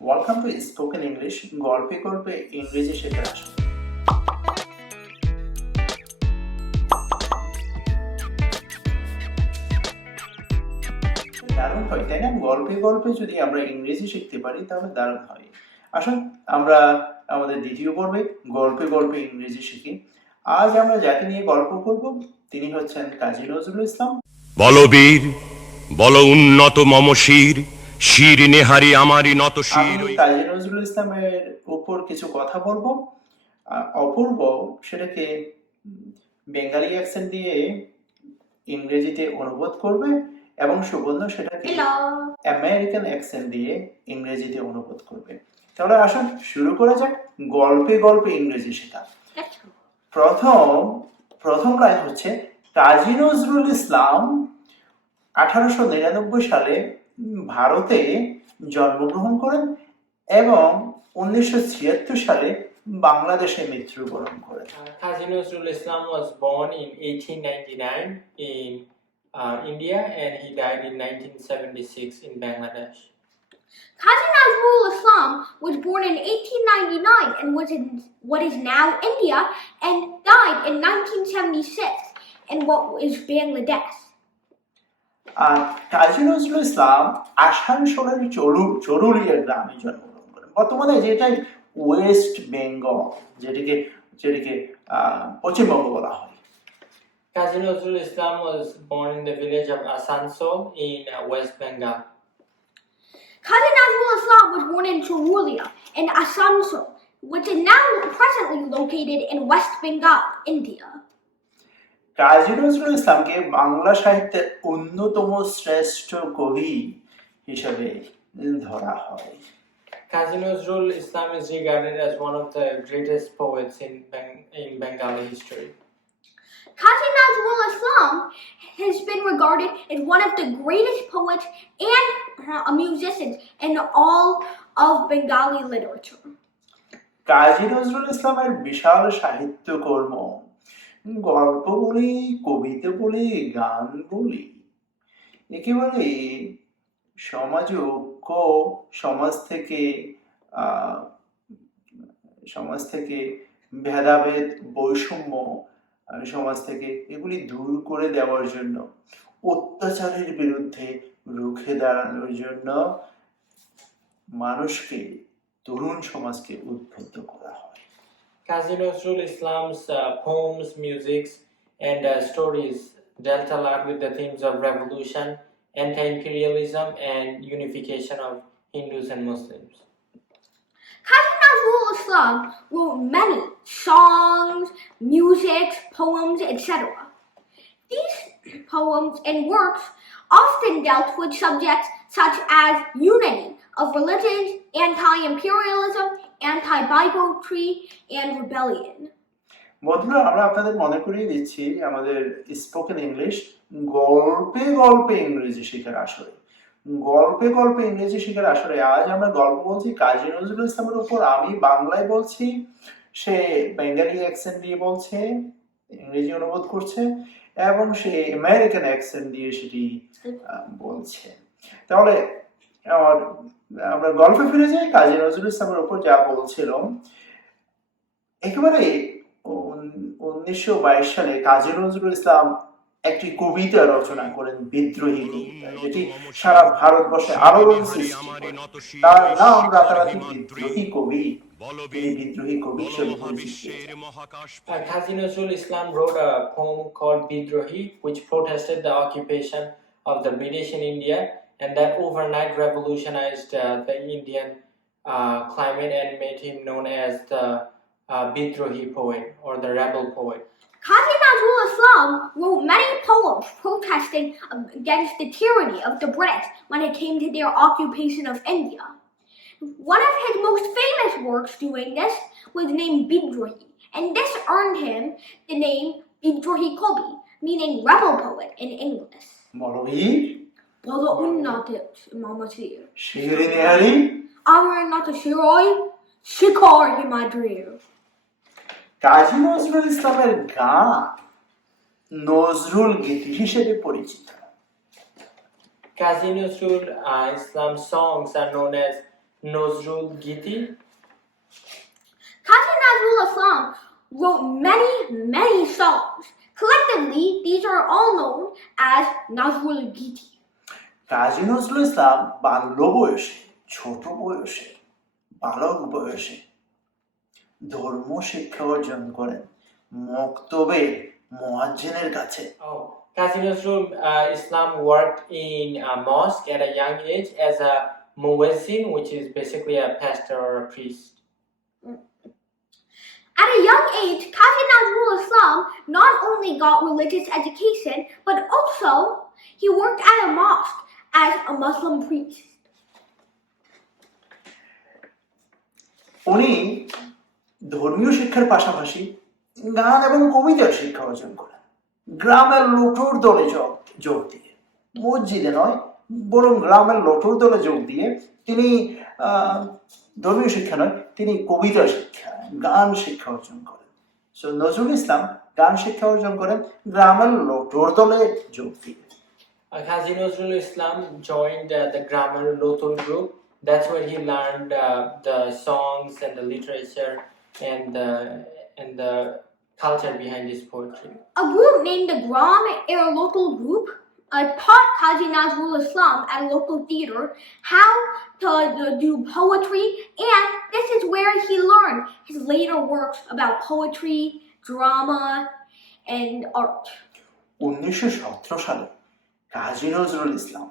Welcome to spoken English, গল্পে গল্পে ইংরেজি শেখার আসর। দারুণ হয়, তাই না? গল্পে গল্পে যদি আমরা ইংরেজি শিখতে পারি তাহলে দারুণ হয়। আসুন আমরা আমাদের দ্বিতীয় পর্বে গল্পে গল্পে ইংরেজি শিখি। আজ আমরা যাকে নিয়ে গল্প করব তিনি হচ্ছেন কাজী নজরুল ইসলাম। বলবীর বল উন্নত মম শির, শির নেহারি আমারই নত শির। আমি কাজী নজরুল ইসলামের উপর কিছু কথা বলবো। অপূর্ব সেটাকে বেঙ্গালি অ্যাকসেন্ট দিয়ে ইংরেজিতে অনুবাদ করবে এবং সুবর্ণ সেটাকে আমেরিকান অ্যাকসেন্ট দিয়ে ইংরেজিতে অনুবাদ করবে। তাহলে আসুন শুরু করা যাক গল্পে গল্পে ইংরেজি শেখা। প্রথম লাইন হচ্ছে, কাজী নজরুল ইসলাম 1899 সালে ভারতে জন্মগ্রহণ করেন এবং 1976 সালে বাংলাদেশে মৃত্যুবরণ করেন। Kazi Nazrul Islam was born in 1899 in India and he died in 1976 in Bangladesh. Kazi Nazrul Islam was born in 1899 and was in what is now India and died in 1976 in what is Bangladesh. Kazi নজরুল ইসলাম আসানসোলের চরুলিয়া গ্রামে জন্মগ্রহণ করেন। বর্তমানে যেটাই ওয়েস্ট বেঙ্গল, যেটিকে পশ্চিমবঙ্গ বলা হয়। Kazi Nazrul Islam was born in the village of Asansol in West Bengal. Kazi Nazrul Islam was born in Chorulia in Asansol, which is now presently located in West Bengal, India. Kazi নজরুল ইসলামকে বাংলা সাহিত্যের অন্যতম শ্রেষ্ঠ কবি হিসেবে ধরা হয়। Kazi Nazrul Islam is regarded as one of the greatest poets in Bengali history. Kazi Nazrul Islam has been regarded as one of the greatest poets and musicians in all of Bengali literature. Kazi নজরুল ইসলামের বিশাল সাহিত্যকর্ম, গল্প বলি, কবিতা বলি, গান বলি, একেবারে সমাজ ঐক্য, সমাজ থেকে ভেদাভেদ, বৈষম্য, সমাজ থেকে এগুলি দূর করে দেওয়ার জন্য, অত্যাচারের বিরুদ্ধে রুখে দাঁড়ানোর জন্য মানুষকে, তরুণ সমাজকে উদ্বুদ্ধ করা হয়। Kazi Nazrul Islam's poems, musics, and stories dealt a lot with the themes of revolution, anti-imperialism, and unification of Hindus and Muslims. Kazi Nazrul Islam wrote many songs, music, poems, etc. These poems and works often dealt with subjects such as unity of religions, anti-imperialism, anti-bigotry, and rebellion. বন্ধুরা, আমরা আপনাদের মনে করিয়ে দিচ্ছি আমাদের spoken English গল্পে গল্পে ইংরেজি শেখার আসরে। গল্পে গল্পে ইংরেজি শেখার আসরে আজ আমরা গল্প বলছি কাজী নজরুল ইসলামের উপর। আমি বাংলায় বলছি, সে বেঙ্গালি অ্যাকসেন্ট দিয়ে বলছে, ইংরেজি অনুবাদ করছে এবং সে আমেরিকান অ্যাকসেন্ট দিয়ে সেটি বলছে। তাহলে আমরা গল্পে ফিরে যাই। কাজী নজরুল ইসলামের উপর যা বলছিলাম, একেবারে 1922 সালে কাজী নজরুল ইসলাম একটি কবিতা রচনা করেন, বিদ্রোহী কবিতা, যেটি সারা ভারতবর্ষে আলোড়ন সৃষ্টি করে। তার নাম রাতারাতি বিদ্রোহী কবি। তিনি বিদ্রোহী কবি হিসেবে পরিচিত। Kazi Nazrul Islam wrote a poem called Bidrohi, which protested the occupation of the British in India, and that overnight revolutionized the Indian climate and made him known as the Bidrohi poet or the rebel poet. Kazi Nazrul Islam wrote many poems protesting against the tyranny of the British when it came to their occupation of India. One of his most famous works doing this was named Bidrohi, and this earned him the name Bidrohi Kobi, meaning rebel poet in English. Balbir বলো উন্নত মামাসির শিরে নেহারি আমার নত শিরোয় শিখর হিমাদ্রির। কাজী নজরুল ইসলামের গান নজরুল গীতি হিসেবে পরিচিত। Kazi Nazrul Islam's songs are known as Nazrul Giti. Kazi Nazrul Islam wrote many songs. Collectively, these are all known as Nazrul Giti. Kazi নজরুল ইসলাম বাল্য বয়সে, ছোট বয়সে, বালক বয়সে ধর্ম শিক্ষা অর্জন করেন মক্তবে মুয়াজ্জিনের কাছে। Oh, Kazi Nazrul Islam worked in a mosque at a young age as a muezzin, which is basically a pastor or a priest. At a young age, Kazi Nazrul Islam not only got religious education, but also he worked at a mosque as a Muslim priest. উনি ধর্মীয় শিক্ষার পাশাপাশি গান এবং কবিতার শিক্ষা অর্জন করেন গ্রামের লোটর দলে যোগ দিয়ে। মসজিদে নয়, বরং গ্রামের লোটর দলে যোগ দিয়ে তিনি ধর্মীয় শিক্ষা নয়, তিনি কবিতা শিক্ষা, গান শিক্ষা অর্জন করেন। সো নজরুল ইসলাম গান শিক্ষা অর্জন করেন গ্রামের লোটর দলে যোগ দিয়ে। Kazi Nazrul Islam joined the grammar Lotul group. That's where he learned the songs and the literature and the culture behind his poetry. A group named the Gram Air Local Group taught Kazi Nazrul Islam at a local theater how to do poetry, and this is where he learned his later works about poetry, drama, and art. 1917 সালে কাজী নজরুল ইসলাম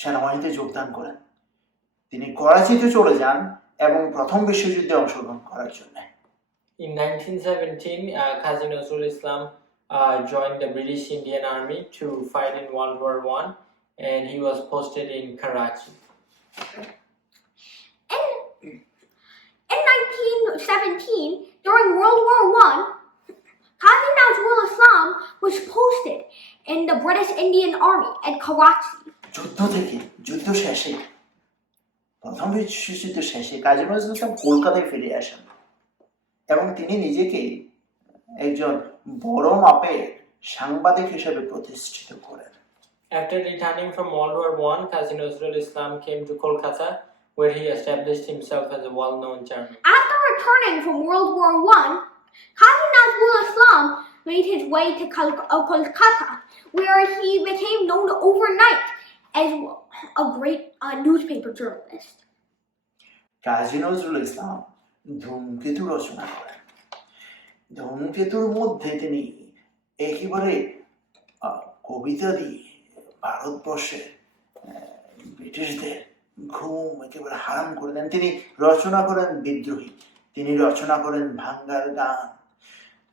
সেনাবাহিনীতে যোগদান করেন। তিনি করাচিতে চলে যান এবং প্রথম বিশ্বযুদ্ধে অংশগ্রহণ করার জন্য। In 1917, Kazi Nazrul Islam joined the British Indian Army to fight in World War I, and he was posted in Karachi. In 1917, during World War I, Kazi Nazrul Islam was posted in the British Indian Army at Karachi. যুদ্ধ শেষে, প্রথম বিশ্বযুদ্ধ শেষে কাজী নজরুল ইসলাম কলকাতায় ফিরে আসেন এবং তিনি নিজেকে একজন বড় মাপের সাংবাদিক হিসেবে প্রতিষ্ঠিত করেন। After returning from World War I, Kazi Nazrul Islam came to Kolkata, where he established himself as a well-known journalist. After returning from World War I, Kazi Nazrul Islam made his way to Kolkata, where he became known overnight as a great newspaper journalist. Kazi নজরুল ইসলাম ধূমকেতু রচনা করেন। ধূমকেতুর মধ্যে তিনি একেবারে কবিতা দিয়ে ভারতবর্ষের ব্রিটিশদের ঘুম একেবারে হারাম করে দেন। তিনি রচনা করেন বিদ্রোহী, তিনি রচনা করেন ভাঙ্গার গান,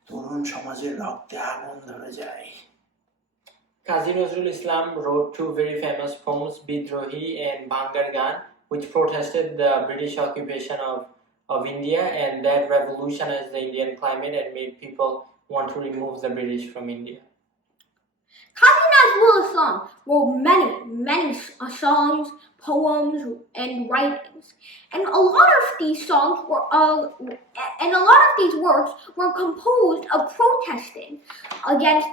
তরুণ সমাজের রক্তে আগুন ধরে যায়। Kazi Nazrul Islam wrote two very famous poems, Bidrohi and Bhangar Gan, which protested the British occupation of India, and that revolutionized the Indian climate and made people want to remove the British from India. Kazi Nazrul Islam wrote many songs, poems, and writings, and a lot of these songs were and a lot of these works were composed of protesting against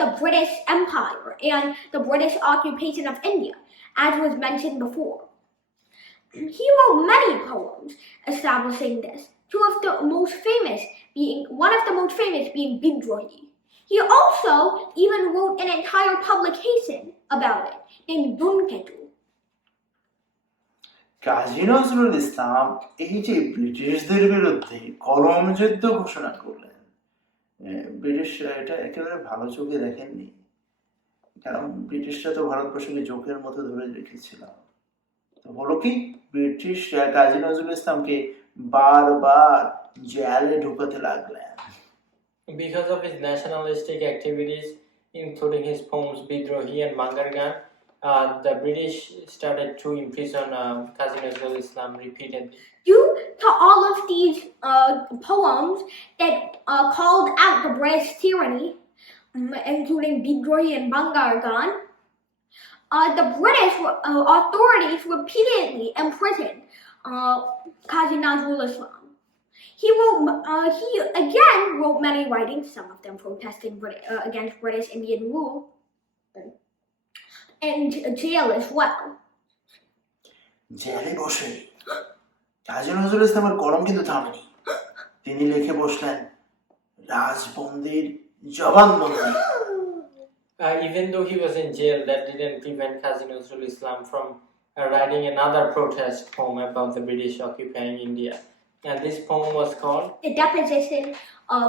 the British Empire and the British occupation of India, as was mentioned before. He wrote many poems establishing this. One of the most famous being Bidrohi. He also even wrote an entire publication about it named Dhumketu. Kazi নজরুল ইসলাম এই যে ব্রিটিশদের বিরুদ্ধে কলম যুদ্ধ ঘোষণা করলেন, ব্রিটিশরা এটা একেবারে ভালো চোখে দেখেননি, কারণ ব্রিটিশরা তো ভারতবর্ষকে জোকের মতো ধরে রেখেছিল। তো হলো কি, ব্রিটিশরা কাজী নজরুল ইসলামকে বারবার জেলে ঢুকাতে লাগলেন। Because of his nationalistic activities, including his poems Bidrohi and Bhangar Gan, the British started to imprison Kazi Nazrul Islam repeatedly. Due to all of these poems that called out the British tyranny, including Bidrohi and Bhangar Gan, the British authorities repeatedly imprisoned Kazi Nazrul Islam. He again wrote many writings, some of them protesting against British Indian rule, and jail as well. জেলে বসে কাজী নজরুল ইসলামের কলম কিন্তু থামেনি। তিনি লিখে বসলেন রাজবন্দির জবানবন্দি। Even though he was in jail, that didn't prevent Kazi Nazrul Islam from writing another protest poem about the British occupying India. And this poem was called The Deposition of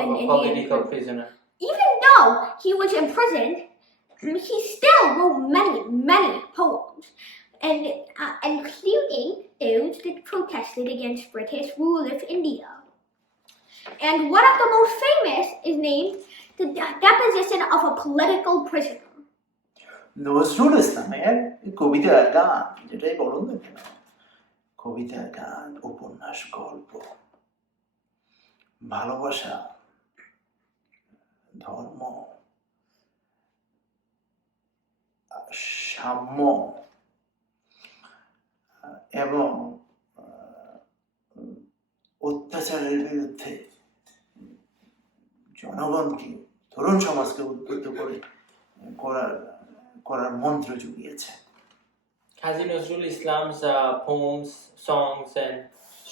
A an Political Indian Prisoner. Even though he was imprisoned, he still wrote many poems, including those that protested against British rule of India. And one of the most famous is named The Deposition of a Political Prisoner. Nazrul ইসলামের কবিতার গান, যেটাই বলুন না কেন, কবিতার গান, উপন্যাস, গল্প, ভালোবাসা, ধর্ম, সাম্য এবং অত্যাচারের বিরুদ্ধে জনগণকে, তরুণ সমাজকে উদ্বুদ্ধ করার মন্ত্র জুগিয়েছে। Kazi Nazrul Islam's poems, songs, and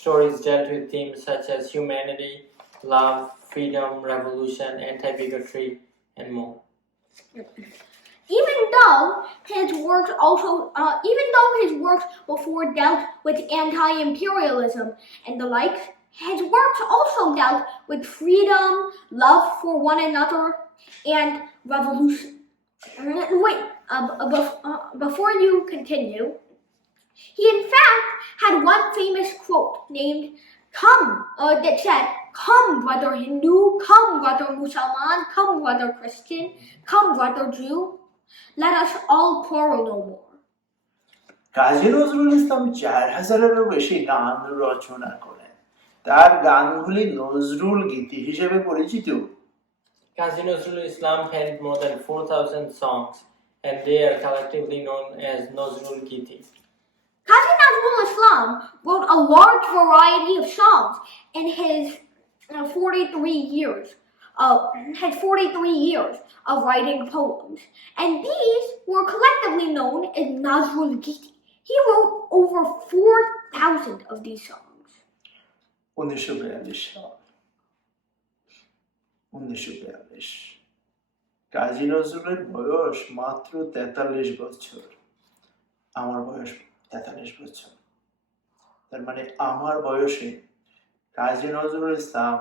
stories dealt with themes such as humanity, love, freedom, revolution, anti-bigotry, and more. Even though his works before dealt with anti-imperialism and the like, his works also dealt with freedom, love for one another, and revolution. Wait, before you continue, he in fact had one famous quote named that said, "Come, brother Hindu, come, brother Mussalman, come, brother Christian, come, brother Jew, let us all quarrel no more." Kazi নজরুল ইসলাম 4000-এরও বেশি গান রচনা করেন। তার গানগুলি নজরুল গীতি হিসেবে পরিচিত। Kazi Nazrul Islam penned more than 4,000 songs, and they are collectively known as Nazrul Giti. Kazi Nazrul Islam wrote a large variety of songs in his 43 years of writing poems, and these were collectively known as Nazrul Giti. He wrote over 4,000 of these songs. 1942 সাল, 1942। কাজী নজরুলের বয়স মাত্র 43 বছর। আমার বয়স 43 বছর। তার মানে আমার বয়সে কাজী নজরুল ইসলাম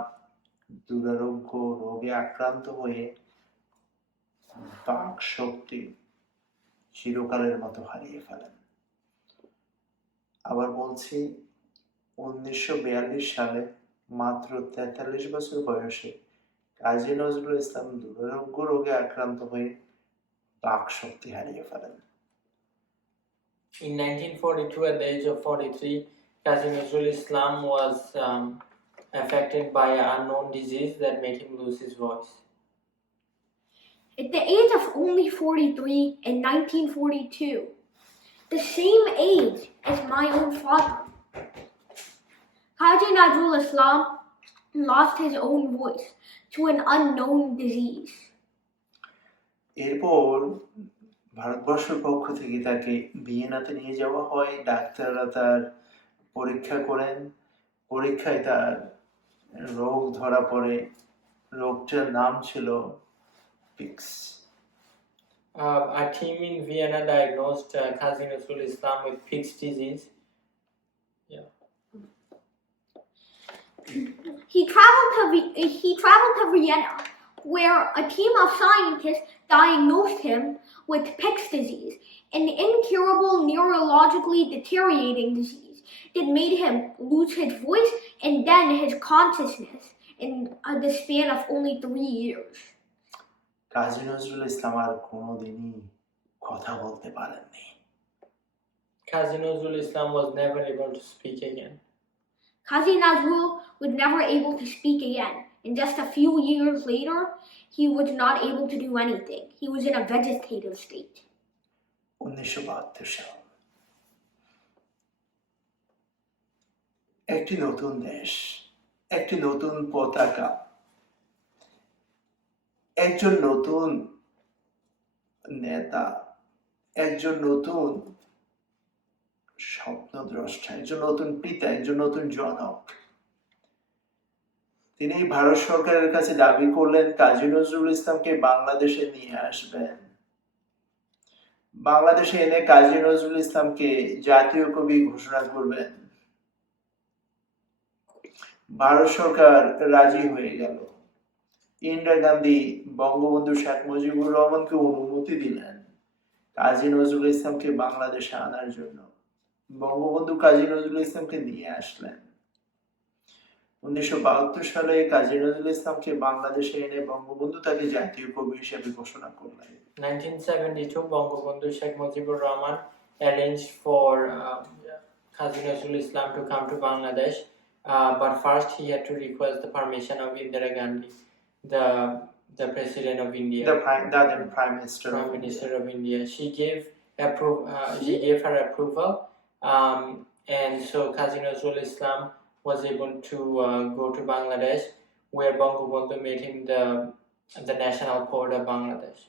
দুরারোগ্য রোগে আক্রান্ত হয়ে বাক শক্তি চিরকালের মতো হারিয়ে ফেলেন। আবার বলছি, 1942 সালে মাত্র 43 বছর বয়সে কাজী নজরুল ইসলাম দুরারোগ্য রোগে আক্রান্ত হয়ে বাক শক্তি হারিয়ে ফেলেন। In 1942, at the age of 43, Kazi Nazrul Islam was affected by an unknown disease that made him lose his voice. At the age of only 43 in 1942, the same age as my own father, Kazi Nazrul Islam lost his own voice to an unknown disease. এরপর ভারতবর্ষের পক্ষ থেকে তাকে ভিয়েনাতে নিয়ে যাওয়া হয়। ডাক্তাররা তার পরীক্ষা করেন। পরীক্ষায় তার রোগ ধরা পড়ে। রোগটার নাম ছিল pix. A team in Vienna diagnosed Kazi Nazrul Islam with Pick's disease. He traveled to Vienna, where a team of scientists diagnosed him with Pick's disease, an incurable neurologically deteriorating disease that made him lose his voice and then his consciousness in the span of only 3 years. কাজী নজরুল ইসলাম আর কোনোদিনই কথা বলতে পারেননি। Kazi Nazrul Islam was never able to speak again. Kazi Nazrul was never able to speak again, and just a few years later, he was not able to do anything. He was in a vegetative state. 1972 সাল। একটি নতুন দেশ, একটি নতুন পতাকা, একজন নতুন নেতা, একজন নতুন স্বপ্নদ্রষ্টা, একজন নতুন পিতা, একজন নতুন জনক। তিনি ভারত সরকারের কাছে দাবি করলেন কাজী নজরুল ইসলামকে বাংলাদেশে নিয়ে আসবেন। বাংলাদেশে এনে কাজী নজরুল ইসলামকে জাতীয় কবি ঘোষণা করবেন। ভারত সরকার রাজি হয়ে গেল। ইন্দিরা গান্ধী বঙ্গবন্ধু শেখ মুজিবুর রহমানকে অনুমতি দিলেন কাজী নজরুল ইসলামকে বাংলাদেশে আনার জন্য। বঙ্গবন্ধু কাজী নজরুল ইসলামকে নিয়ে আসলেন। 1972 সালে কাজী নজরুল ইসলামকে বাংলাদেশে এনে বঙ্গবন্ধু তাকে জাতীয় কবি হিসেবে ঘোষণা করলেন। 1972, Bangabandhu Sheikh Mujibur Rahman arranged for Kazi Nazrul Islam to come to Bangladesh, but first he had to request the permission of Indira Gandhi, the President of India, then Prime Minister of India. She gave her approval, and so Kazi Nazrul Islam was able to go to Bangladesh, where Bangabandhu made him the national poet of Bangladesh.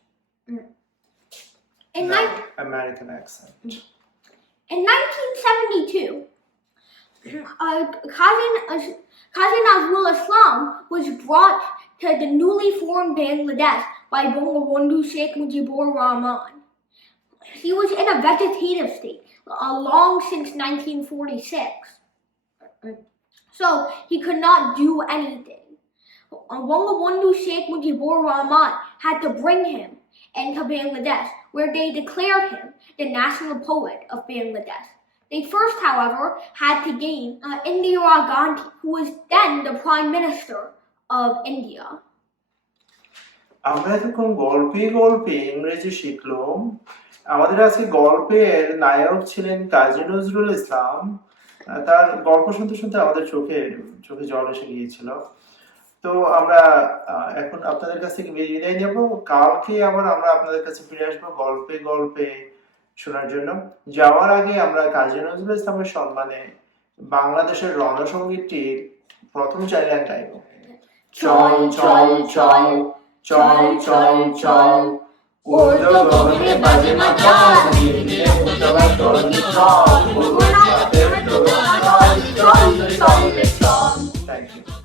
American accent. In 1972, Kazi Nazrul Islam was brought to the newly formed Bangladesh by Bangabandhu Sheikh Mujibur Rahman. He was in a vegetative state long since 1946, so he could not do anything. Bangabandhu Sheikh Mujibur Rahman had to bring him into Bangladesh, where they declared him the national poet of Bangladesh. They first, however, had to gain Indira Gandhi, who was then the Prime Minister of India. আমরা এতক্ষণ গল্পে গল্পে ইংরেজি শিখলাম। আমাদের আজকে গল্পের নায়ক ছিলেন কাজী নজরুল ইসলাম। তার গল্প শুনতে শুনতে আমাদের চোখে জল এসে গিয়েছিল। তো আমরা এখন আপনাদের কাছ থেকে বিদায় নেব। কালকে আবার আমরা আপনাদের কাছে ফিরে আসবো গল্পে গল্পে শোনার জন্য। যাওয়ার আগে আমরা কাজী নজরুল ইসলামের সম্মানে বাংলাদেশের রণসঙ্গীতটির প্রথম 4 লাইন গাইব। চল চল চল চল চল চল উড়ো গগনে বাজে মাথা ধীরে ধীরে উঠবা তরুণী চল চল চল চল। Thank you.